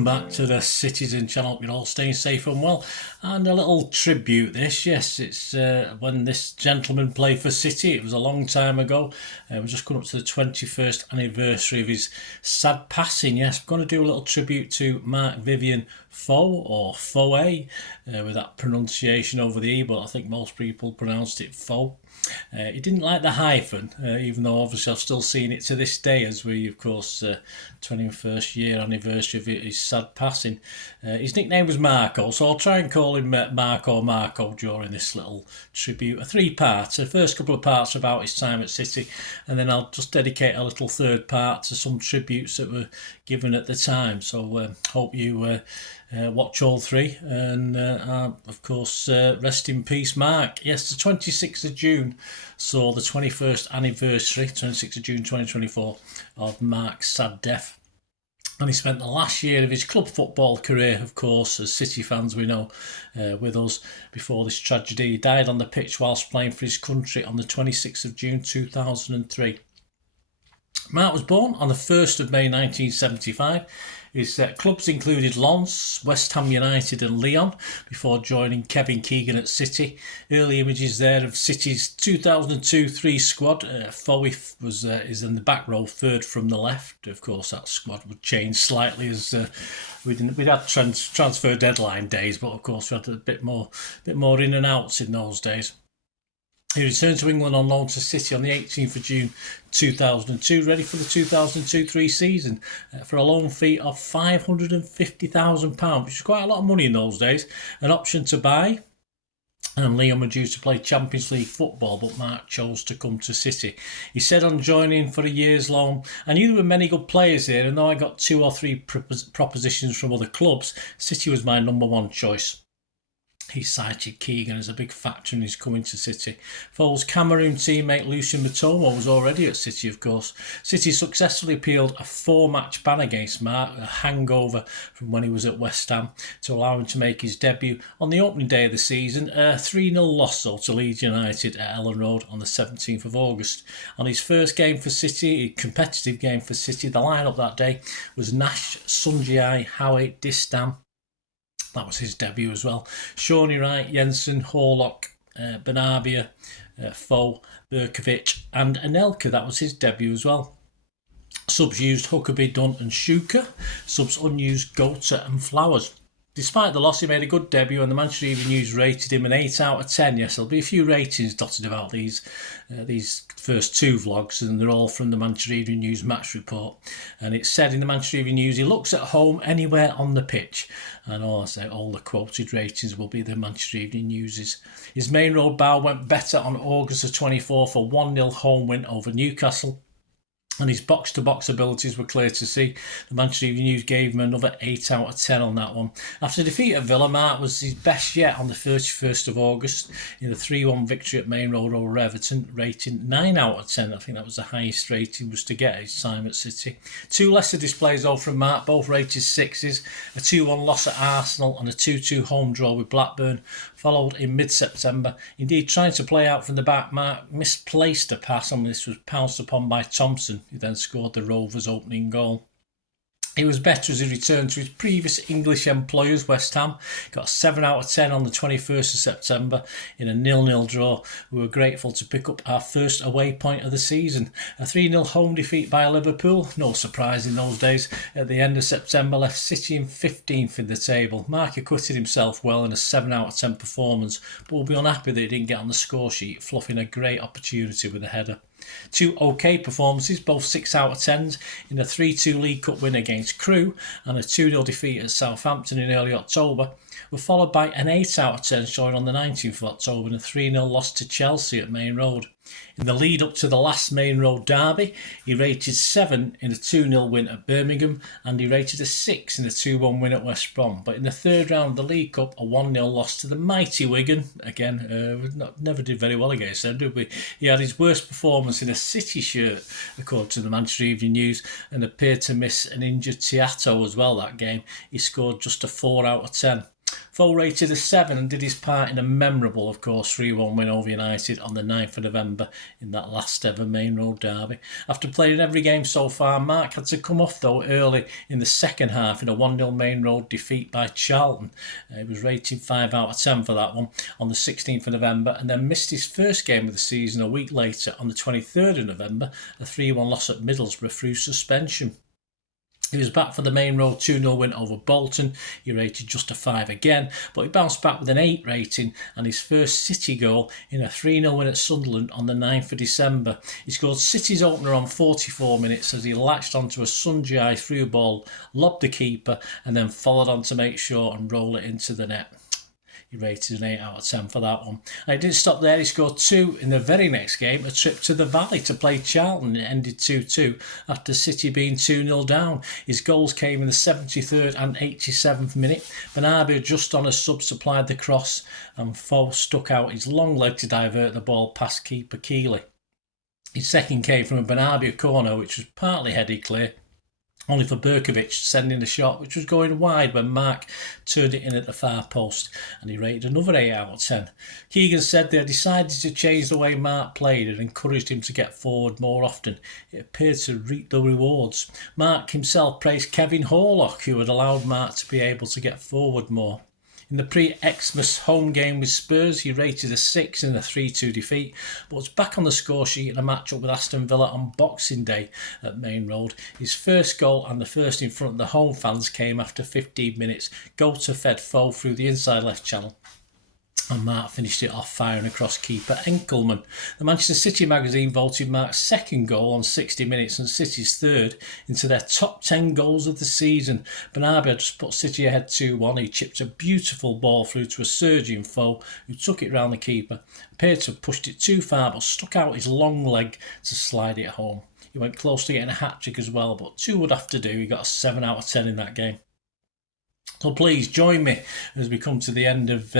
Welcome back to the Citizen channel. Hope you're all staying safe and well. And a little tribute this. Yes, it's when this gentleman played for City. It was a long time ago. We're just coming up to the 21st anniversary of his sad passing. Yes, I'm going to do a little tribute to Marc Vivien Foe, or Foe, with that pronunciation over the E, but I think most people pronounced it Foe. He didn't like the hyphen, even though obviously I've still seen it to this day, as we, of course, 21st year anniversary of his sad passing. His nickname was Marco, so I'll try and call him Marco during this little tribute. A three-part. The first couple of parts are about his time at City, and then I'll just dedicate a little third part to some tributes that were given at the time. So hope you watch all three, and of course, rest in peace, Marc. Yes, the 26th of June saw the 21st anniversary, 26th of June 2024, of Marc's sad death. And he spent the last year of his club football career, of course, as City fans we know, with us before this tragedy. He died on the pitch whilst playing for his country on the 26th of June 2003. Marc was born on the 1st of May 1975. His clubs included Lens, West Ham United and Lyon before joining Kevin Keegan at City. Early images there of City's 2002-3 squad. Foe is in the back row, third from the left. Of course, that squad would change slightly as we'd had transfer deadline days, but of course we had a bit more in and outs in those days. He returned to England on loan to City on the 18th of June 2002, ready for the 2002-03 season, for a loan fee of £550,000, which is quite a lot of money in those days. An option to buy, and Lyon were due to play Champions League football, but Marc chose to come to City. He said on joining for a year's loan, "I knew there were many good players here, and though I got 2 or 3 propositions from other clubs, City was my number one choice." He cited Keegan as a big factor in his coming to City. Foe's Cameroon teammate Lucien Matomo was already at City, of course. City successfully appealed a 4-match ban against Marc, a hangover from when he was at West Ham, to allow him to make his debut on the opening day of the season. A 3-0 loss to Leeds United at Ellen Road on the 17th of August. On his first game for City, a competitive game for City, the lineup that day was Nash, Sunjai, Howitt, Distam. That was his debut as well. Shawnee Wright, Jensen, Horlock, Benabia, Foe, Berkovic and Anelka. That was his debut as well. Subs used Huckabee, Dunn and Shuka. Subs unused Gota and Flowers. Despite the loss, he made a good debut, and the Manchester Evening News rated him an 8 out of 10. Yes, there'll be a few ratings dotted about these first 2 vlogs, and they're all from the Manchester Evening News match report. And it said in the Manchester Evening News, he looks at home anywhere on the pitch. And all the quoted ratings will be the Manchester Evening News's. His main road bow went better on August the 24th for 1-0 home win over Newcastle. And his box-to-box abilities were clear to see. The Manchester Evening News gave him another 8 out of 10 on that one. After defeat at Villa, Marc was his best yet on the 31st of August in a 3-1 victory at Main Road over Everton, rating 9 out of 10. I think that was the highest rating was to get his time at City. 2 lesser displays though from Marc, both rated 6s. A 2-1 loss at Arsenal and a 2-2 home draw with Blackburn followed in mid-September. Indeed, trying to play out from the back, Marc misplaced a pass, and this was pounced upon by Thompson, who then scored the Rovers' opening goal. He was better as he returned to his previous English employers, West Ham. Got a 7 out of 10 on the 21st of September in a 0-0 draw. We were grateful to pick up our first away point of the season. A 3-0 home defeat by Liverpool, no surprise in those days, at the end of September left City in 15th in the table. Marc acquitted himself well in a 7 out of 10 performance, but will be unhappy that he didn't get on the score sheet, fluffing a great opportunity with a header. 2 OK performances, both 6 out of 10s, in a 3-2 League Cup win against Crewe and a 2-0 defeat at Southampton in early October, were followed by an 8 out of 10 showing on the 19th of October and a 3-0 loss to Chelsea at Main Road. In the lead up to the last Main Road derby, he rated 7 in a 2-0 win at Birmingham, and he rated a 6 in a 2-1 win at West Brom. But in the third round of the League Cup, a 1-0 loss to the mighty Wigan. Again, never did very well against them, did we? He had his worst performance in a City shirt, according to the Manchester Evening News, and appeared to miss an injured Teato as well that game. He scored just a 4 out of 10. Foe rated a 7 and did his part in a memorable, of course, 3-1 win over United on the 9th of November in that last ever Main Road derby. After playing every game so far, Marc had to come off though early in the second half in a 1-0 Main Road defeat by Charlton. He was rated 5 out of 10 for that one on the 16th of November and then missed his first game of the season a week later on the 23rd of November, a 3-1 loss at Middlesbrough through suspension. He was back for the Main Road 2-0 win over Bolton. He rated just a 5 again, but he bounced back with an 8 rating and his first City goal in a 3-0 win at Sunderland on the 9th of December. He scored City's opener on 44 minutes as he latched onto a Sunjai through ball, lobbed the keeper and then followed on to make sure and roll it into the net. He rated an 8 out of 10 for that one. And it didn't stop there. He scored 2 in the very next game, a trip to the Valley to play Charlton. It ended 2-2 after City being 2-0 down. His goals came in the 73rd and 87th minute. Bernabeu just on a sub supplied the cross and Foe stuck out his long leg to divert the ball past keeper Keeley. His second came from a Bernabeu corner which was partly headed clear, only for Berkovic sending a shot which was going wide when Marc turned it in at the far post, and he rated another 8 out of 10. Keegan said they had decided to change the way Marc played and encouraged him to get forward more often. It appeared to reap the rewards. Marc himself praised Kevin Horlock, who had allowed Marc to be able to get forward more. In the pre-Xmas home game with Spurs, he rated a 6 in a 3-2 defeat, but was back on the score sheet in a match-up with Aston Villa on Boxing Day at Main Road. His first goal and the first in front of the home fans came after 15 minutes. Gota fed Foe through the inside left channel, and Marc finished it off firing across keeper Enkelman. The Manchester City magazine voted Marc's second goal on 60 minutes and City's third into their top 10 goals of the season. Bernabeu just put City ahead 2-1. He chipped a beautiful ball through to a surging Foe who took it round the keeper. Appeared to have pushed it too far but stuck out his long leg to slide it home. He went close to getting a hat-trick as well, but 2 would have to do. He got a 7 out of 10 in that game. So please join me as we come to the end of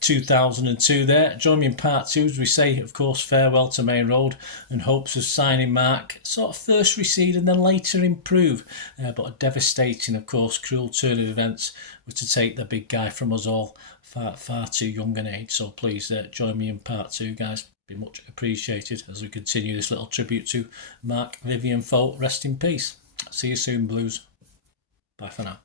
2002 there. Join me in part 2 as we say, of course, farewell to Main Road and hopes of signing Marc. Sort of first recede and then later improve. But a devastating, of course, cruel turn of events were to take the big guy from us all far too young an age. So please join me in part 2, guys. Be much appreciated as we continue this little tribute to Marc Vivien Foe. Rest in peace. See you soon, Blues. Bye for now.